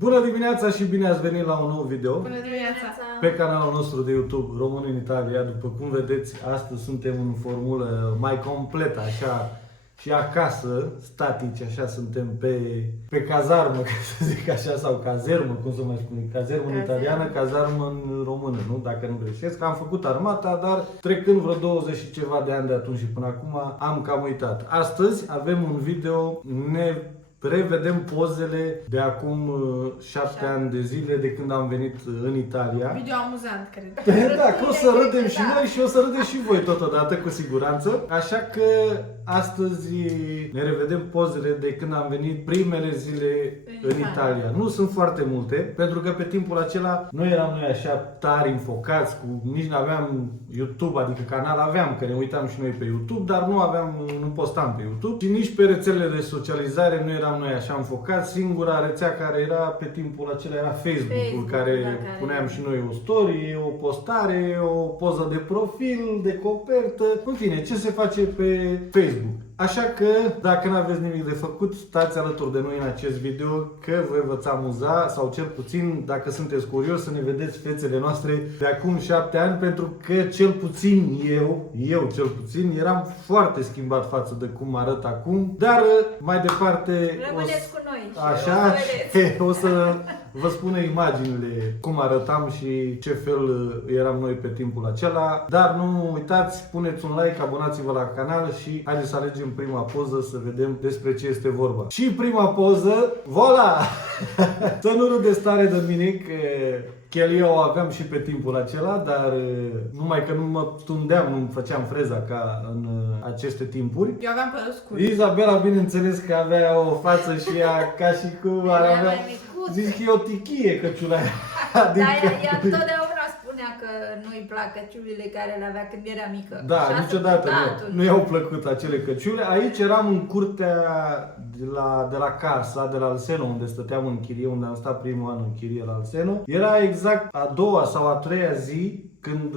Bună dimineața și bine ați venit la un nou video. Bună dimineața! Pe canalul nostru de YouTube Român în Italia. După cum vedeți, astăzi suntem în formulă mai completă, așa, și acasă, statici, așa, suntem pe cazarmă, ca să zic așa, sau cazermă, cum să mai spune, cazermă în italiană, cazarmă în română, nu? Dacă nu greșesc. Am făcut armata, dar trecând vreo 20 și ceva de ani de atunci și până acum, am cam uitat. Astăzi avem un video, ne revedem pozele de acum 7 ani de zile de când am venit în Italia. Video amuzant, cred. Da, că o să râdem și noi și o să râdem și voi totodată, cu siguranță. Așa că astăzi ne revedem pozele de când am venit primele zile în Italia. Nu sunt foarte multe, pentru că pe timpul acela nu eram noi așa tari înfocați, nici nu aveam YouTube, adică canal aveam, că ne uitam și noi pe YouTube, dar nu postam pe YouTube și nici pe rețelele de socializare nu eram noi așa înfocați. Singura rețea care era pe timpul acela era Facebook-ul, care puneam și noi o story, o postare, o poză de profil, de copertă, în fine, ce se face pe Facebook. Așa că, dacă nu aveți nimic de făcut, stați alături de noi în acest video, că vă veți amuza, sau cel puțin, dacă sunteți curios, să ne vedeți fețele noastre de acum 7 ani, pentru că cel puțin eu cel puțin, eram foarte schimbat față de cum arăt acum, dar mai departe Rămâneți cu noi. Așa, o să vă spun imaginile cum arătam și ce fel eram noi pe timpul acela. Dar nu uitați, puneți un like, abonați-vă la canal și haideți să alegem prima poză să vedem despre ce este vorba. Și prima poză, voila! Să nu râdeți tare de mine, că eu o aveam și pe timpul acela, dar numai că nu mă tundeam, nu făceam freza ca în aceste timpuri. Eu aveam părul scurt. Izabela, bineînțeles că avea o față și ea ca și cum ar avea... Zici că e o tichie căciula aia. Adică... Dar ea întotdeauna spunea că nu-i plac căciulile care le avea când era mică. Da, niciodată nu i-au plăcut acele căciule. Aici eram în curtea de la casa, de la Alseno, unde stăteam în chirie, unde am stat primul an în chirie la Alseno. Era exact a doua sau a treia zi când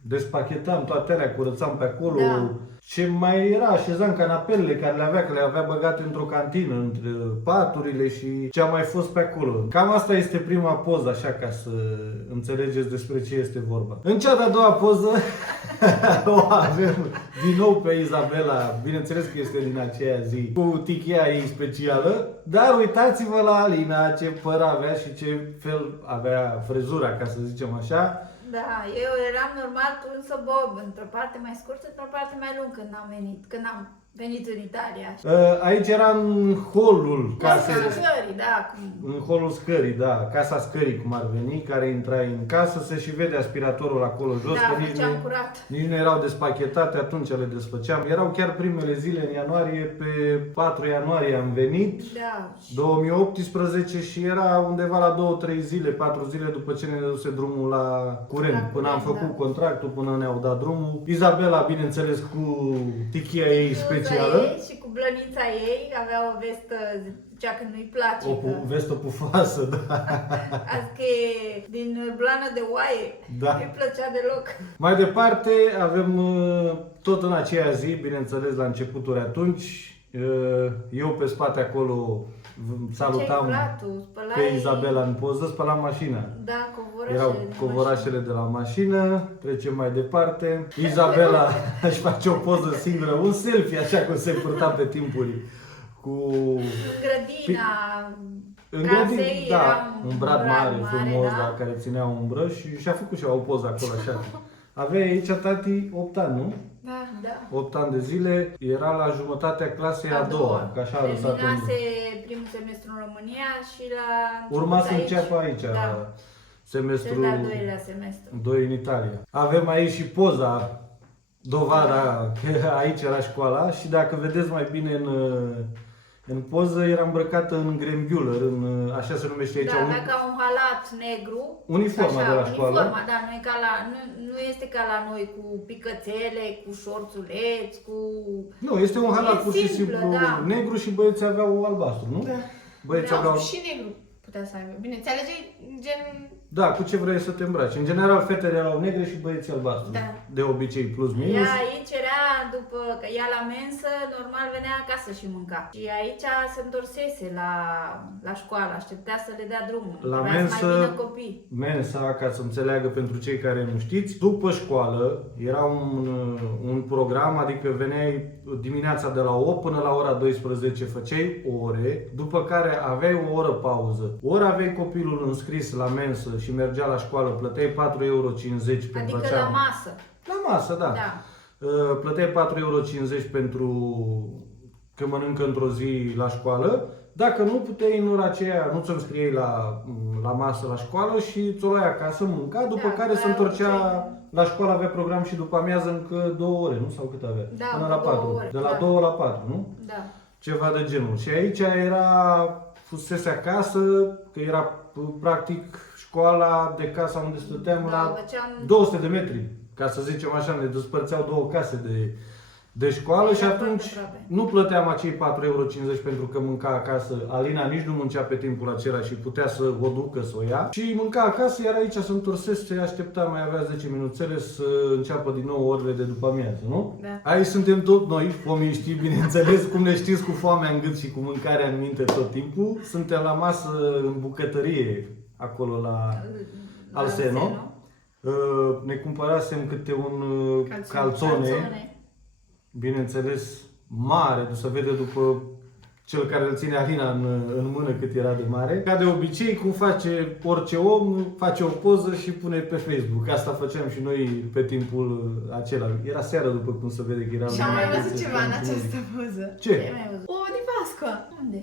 despachetam toate alea, curățam pe acolo. Da. Ce mai era, așezam canapelele care le avea băgate într-o cantină, între paturile și ce a mai fost pe acolo. Cam asta este prima poză, așa, ca să înțelegeți despre ce este vorba. În cea de-a doua poză o avem din nou pe Izabela, bineînțeles că este din aceea zi, cu tichia ei specială, dar uitați-vă la Alina, ce păr avea și ce fel avea frezura, ca să zicem așa. Da, eu eram normal tunsă bob, într-o parte mai scurtă, într-o parte mai lung când am venit în Italia. Aici era în holul casei. Scării, da. În holul scării, da, casa scării, cum ar veni, care intrai în casă, se și vede aspiratorul acolo jos, da, că nici nu erau despachetate, atunci le desfăceam. Erau chiar primele zile în ianuarie, pe 4 ianuarie am venit, da. 2018, și era undeva la 2-3 zile, 4 zile după ce ne dăduse drumul la curent, până am făcut contractul, până ne-au dat drumul. Izabela, bineînțeles, cu tichia ei specială. Și cu blănița ei, avea o vestă, zicea că nu-i place. O vestă pufoasă, da. Azi că e din blană de oaie, da. Nu-i plăcea deloc. Mai departe avem, tot în aceea zi, bineînțeles la începuturi atunci, eu pe spate acolo salutam pe Izabela în poză, spălam mașina. Da, erau covorașele de la mașină. Trecem mai departe. Izabela își face o poză singură, un selfie, așa cum se purta pe timpuri. În grădina casei, da, un brad mare, frumos, da, care ținea umbră și și-a făcut și o poză acolo, așa. Avea aici tati 8 ani, nu? Da. 8 ani de zile, era la jumătatea clasei a doua, că așa a lăsat terminase primul semestru în România și urma să înceapă aici, semestrul al doilea semestru. 2 în Italia. Avem aici și poza, dovada că aici era școala, și dacă vedeți mai bine în poză, era îmbrăcată în grembiulă, așa se numește aici. Da, avea ca un halat negru. Uniforma de la școală. Uniforma, da, nu este ca la noi cu picățele, cu șorțuleți, cu... Nu, este un halat pur și simplu negru și băieții aveau albastru, nu? Da. Băieții aveau și negru putea să aibă. Bine, ți alegeai gen... Da, cu ce vrei să te îmbraci. În general, fetele erau negre și băieții albastru. Da. De obicei, plus minus. Ea aici era, după că ea la mensă, normal venea acasă și mânca. Și aici se întorsese la școală, așteptea să le dea drumul. La Trebuia să mensă, mai vină copii. mensa, ca să înțeleagă pentru cei care nu știți, după școală era un program, adică veneai dimineața de la 8 până la ora 12, făceai ore, după care aveai o oră pauză. Ori aveai copilul înscris la mensă și mergea la școală, plăteai 4,50 euro pentru Adică acea... la masă. La masă, da. Da. Plăteai 4,50 euro pentru că mănâncă într-o zi la școală. Dacă nu puteai în ora aceea, nu ți înscriei la masă la școală și ți-o luai acasă, mânca, după Da, care se mai întorcea obicei. la școală, avea program și după amiază încă 2 ore, nu? Sau cât avea? Da, Până la 2 4. ore, De la da. 2 la 4, nu? Da. Ceva de genul. Și aici fusese acasă, că era practic școala de casa unde stăteam Da, la făceam 200 de metri, ca să zicem așa, ne despărțeau 2 case de școală și Era atunci foarte aproape. nu plăteam acei 4,50 euro pentru că mânca acasă. Alina nici nu muncea pe timpul acela și putea să o ducă, să o ia. Și mânca acasă, iar aici se întorsese, aștepta, mai avea 10 minuțele să înceapă din nou orele de după amiază, nu? Da. Aici suntem tot noi, pomiștii, bineînțeles, cum ne știți, cu foamea în gât și cu mâncarea în minte tot timpul. Suntem la masă în bucătărie, acolo la Alseno. Ne cumpărasem câte un calzone, bineînțeles, mare, să vede după cel care îl ține Alina în mână cât era de mare. Ca de obicei, cum face orice om, face o poză și pune pe Facebook. Asta făceam și noi pe timpul acela. Era seara, după cum se vede că era... Și am mai văzut lumea ceva în cu această poză. Ce? Ce mai ai văzut? O de Pascua. Unde?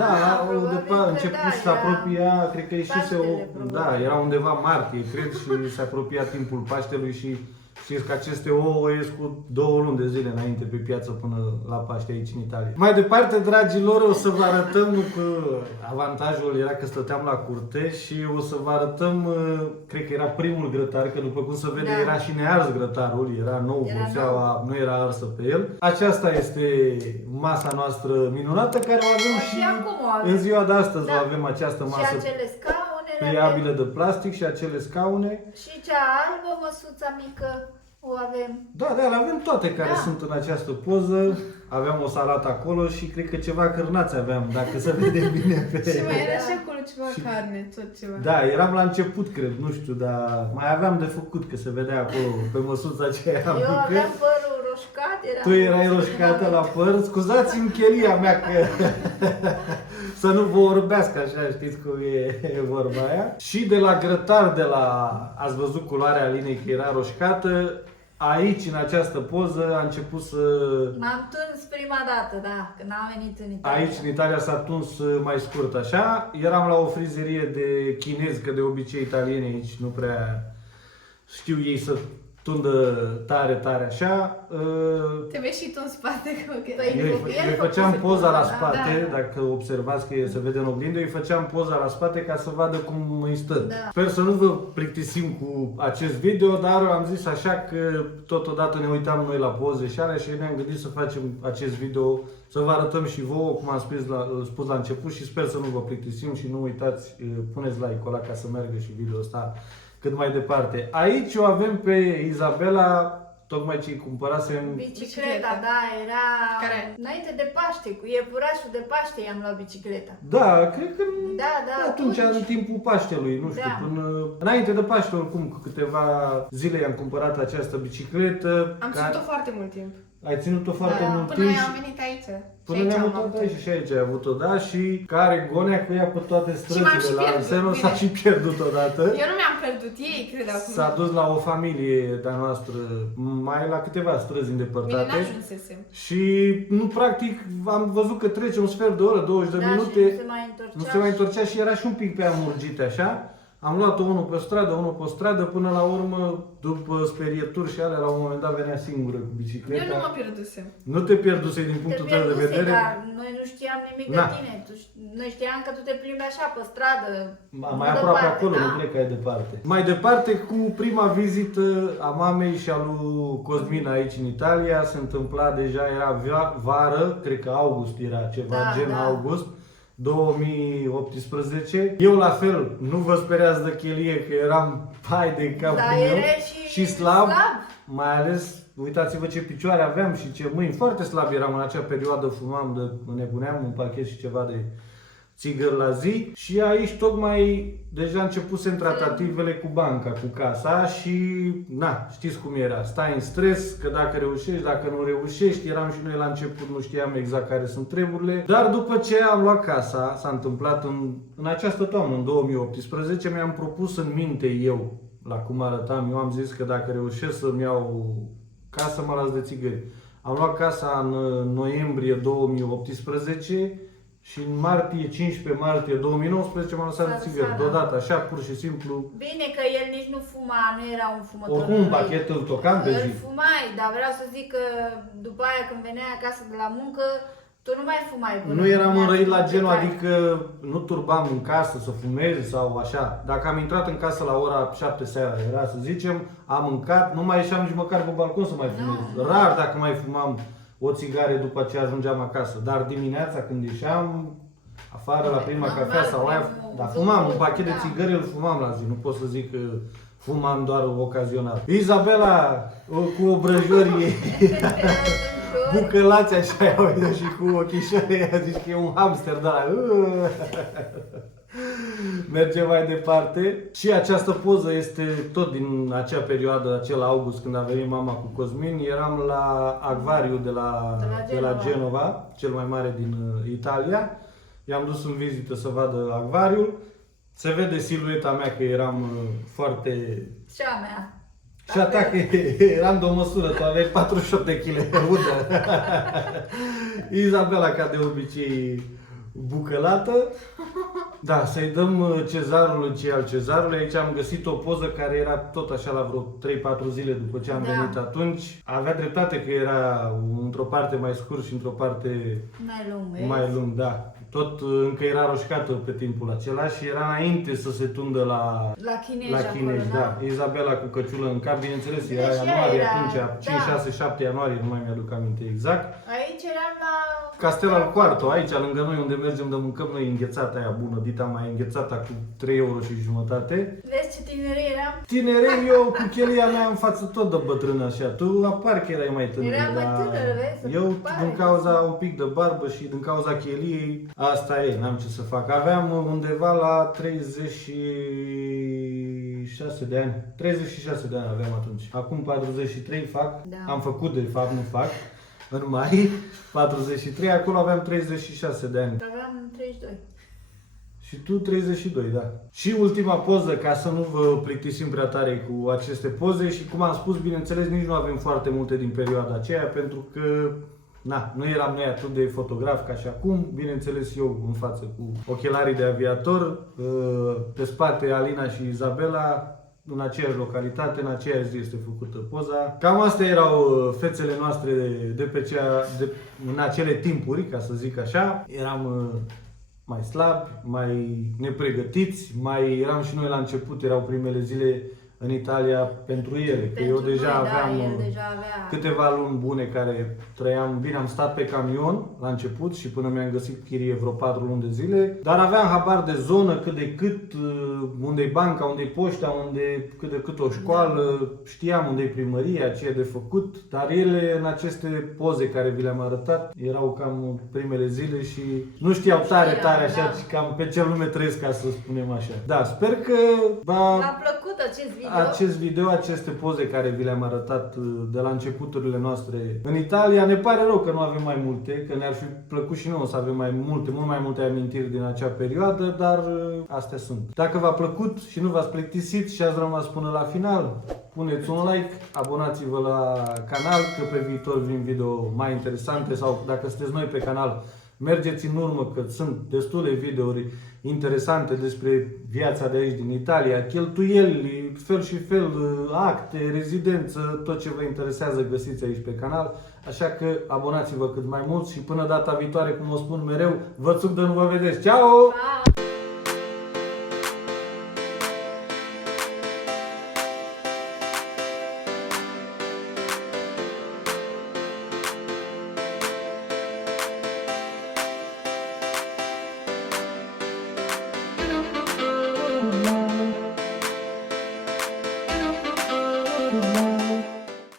Da, probabil după că început da, să se apropia, cred că ieșise Paștele, probabil. Da, era undeva martie, cred, și se apropia timpul Paștelui și știți că aceste ouă ies cu 2 luni de zile înainte pe piață până la Paște aici în Italia. Mai departe, dragilor, o să vă arătăm că avantajul era că stăteam la curte și o să vă arătăm, cred că era primul grătar, că după cum se vede Da. era și nears grătarul, era nou, Era vopseaua nu era arsă pe el. Aceasta este masa noastră minunată care o avem Și și acum o avem. în ziua de astăzi Da. o avem această Și masă acele scaune pliabile de plastic și acele scaune. Și cea albă, măsuța mică, o avem. Da, le avem toate care Da. sunt în această poză. Aveam o salată acolo și cred că ceva cârnați aveam, dacă se vede bine pe... Și mai era Da. și acolo ceva carne, tot ceva. Da, eram la început, cred, nu știu, dar mai aveam de făcut, că se vedea acolo pe măsuța aceea Eu mică. aveam părul roșcat, era... Tu erai roșcată la păr, scuzați-mi chelia mea că să nu vă orbească așa, știți cum e vorba aia. Și de la grătar, ați văzut culoarea Alinei că era roșcată, aici, în această poză, a început să... M-am tuns prima dată, da, când am venit în Italia. Aici, în Italia, s-a tuns mai scurt așa. Eram la o frizerie de chinezi, că de obicei italieni aici nu prea știu ei să tundă tare așa. Te vezi și tu în spate că Păi, Eu el îi făceam făcuse poza la da, spate, da. dacă observați că se vede în oglindă, îi făceam poza la spate ca să vadă cum îi stă. Da. Sper să nu vă plictisim cu acest video, dar am zis așa că totodată ne uitam noi la poze și alea și ne-am gândit să facem acest video, să vă arătăm și vouă, cum am spus la început, și sper să nu vă plictisim și nu uitați, puneți like-ul ăla ca să meargă și video ăsta cât mai departe. Aici o avem pe Izabela, tocmai ce-i cumpărasem. Bicicleta, da, era... Care? Înainte de Paște, cu iepurașul de Paște i-am luat bicicleta. Da, cred că Da, atunci, în timpul Paștelui, nu știu, Da. până înainte de Paște, oricum, cu câteva zile i-am cumpărat această bicicletă. Am ținut-o foarte mult timp. Ai ținut-o foarte mult Până timp noi și am venit aici. până Și aici ne-am am mutat avut-o. aici și aici ai avut-o, da, și care gonea cu ea pe toate m-am străzile și la pierdut, Alseno, bine. s-a și pierdut odată. Eu nu mi-am pierdut, ei cred acum. S-a dus la o familie de-a noastră, mai la câteva străzi Bine, îndepărtate. n-ajunsesem. Și, nu, practic, am văzut că trece un sfert de oră, 20 de Da, minute. și nu se mai întorcea. Nu se mai întorcea și era și un pic pe amurgite așa. Am luat-o unul pe stradă, până la urmă, după sperieturi și alea, la un moment dat venea singură cu bicicleta. Eu nu mă pierdusem. Nu te pierduse din Te punctul tău de pierduse, vedere? dar noi nu știam nimic de Na. tine. Noi știam că tu te plimbi așa pe stradă. Mai nu aproape departe, acolo, da? nu plecai departe. Mai departe, cu prima vizită a mamei și a lui Cosmin aici în Italia, se întâmpla deja, era vară, cred că august era ceva, Da, gen da. august. 2018. Eu la fel, nu vă speriați de chelie că eram pai de capul Dar meu erai și slab, mai ales uitați-vă ce picioare aveam și ce mâini, foarte slab eram în acea perioadă, fumam, nebuneam un pachet și ceva de țigări la zi și aici tocmai deja începusem tratativele cu banca, cu casa și na, știți cum era, stai în stres că dacă reușești, dacă nu reușești, eram și noi la început, nu știam exact care sunt treburile, dar după ce am luat casa, s-a întâmplat în această toamnă, în 2018, mi-am propus în minte eu, la cum arătam, eu am zis că dacă reușesc să-mi iau casa, mă las de țigări. Am luat casa în noiembrie 2018 și în martie, 15 martie 2019 m-am lăsat de țigări. Deodată, așa, pur și simplu. Bine că el nici nu fuma, nu era un fumător. Oricum un pachet îl tocam pe zi. Îl fumai, dar vreau să zic că după aia când veneai acasă de la muncă, tu nu mai fumai. Nu eram înrăit la genul, adică nu turbam în casă să fumez sau așa. Dacă am intrat în casă la ora 7 seara, era să zicem, am mâncat, nu mai ieșeam nici măcar pe balcon să mai fumez. Rar dacă mai fumam o țigare după ce ajungeam acasă. Dar dimineața când ieșeam afară la prima cafea sau aia, dar fumam un pachet de țigări, îl fumam la zi. Nu pot să zic că fumam doar ocazional. Izabela cu obrăjorii bucălați așa, și cu ochișoare, a zis că e un hamster, da. Mergem mai departe. Și această poză este tot din acea perioadă, acel august, când a venit mama cu Cosmin. Eram la acvariu de la Genova, cel mai mare din Italia. I-am dus în vizită să vadă acvariul. Se vede silueta mea că eram foarte... Și a mea. Și a ta că eram de o măsură, tu aveai 48 de kg udă. Izabela, ca de obicei, bucălată. Da, să-i dăm cezarului ce al cezarului. Aici am găsit o poză care era tot așa la vreo 3-4 zile după ce am venit atunci. Avea dreptate că era într-o parte mai scurt și într-o parte mai lung, da. Tot încă era roșcată pe timpul acela și era înainte să se tundă la chinezi, da. Izabela cu căciulă în cap, bineînțeles, era ianuarie atunci, 5, 6, 7 ianuarie, nu mai mi-aduc aminte exact. Aici eram la... Castel al Quarto, aici lângă noi unde mergem de mâncăm noi înghețata aia bună, dita mai înghețata cu 3 euro și jumătate. Vezi ce tineri eram? Tinerei, eu cu chelia mea în față tot de bătrână așa, tu apar că erai mai tânăr. Era mai tânăr, vezi? Eu din cauza un pic de barbă și din cauza cheliei, asta e, n-am ce să fac. Aveam undeva la 36 de ani, 36 de ani aveam atunci. Acum 43 fac, am făcut de fapt, nu fac. În mai, 43, acolo aveam 36 de ani. Aveam 32. Și tu 32, da. Și ultima poză, ca să nu vă plictisim prea tare cu aceste poze și cum am spus, bineînțeles, nici nu avem foarte multe din perioada aceea, pentru că nu eram noi atât de fotograf ca și acum. Bineînțeles, eu în față cu ochelarii de aviator, pe spate Alina și Izabela, în aceeași localitate, în aceeași zi este făcută poza. Cam astea erau fețele noastre în acele timpuri, ca să zic așa. Eram mai slabi, mai nepregătiți, eram și noi la început, erau primele zile în Italia pentru ele. Că eu deja aveam câteva luni bune care trăiam, bine, am stat pe camion la început și până mi-am găsit chirie vreo 4 luni de zile, dar aveam habar de zonă cât de cât, unde-i banca, unde-i poșta, cât de cât o școală, știam unde-i primăria, ce e de făcut, dar ele în aceste poze care vi le-am arătat erau cam primele zile și nu știau tare așa, cam pe ce lume trăiesc, ca să spunem așa. Da, sper că v-a plăcut acest video. Aceste poze care vi le-am arătat de la începuturile noastre în Italia. Ne pare rău că nu avem mai multe, că ne-ar fi plăcut și nouă să avem mult mai multe amintiri din acea perioadă, dar astea sunt. Dacă v-a plăcut și nu v-ați plictisit și ați rămas până la final, puneți un like, abonați-vă la canal, că pe viitor vin video mai interesante sau dacă sunteți noi pe canal, mergeți în urmă, că sunt destule videouri interesante despre viața de aici din Italia, cheltuieli, fel și fel, acte, rezidență, tot ce vă interesează găsiți aici pe canal. Așa că abonați-vă cât mai mult și până data viitoare, cum o spun mereu, vă țuc de nu vă vedeți. Ciao!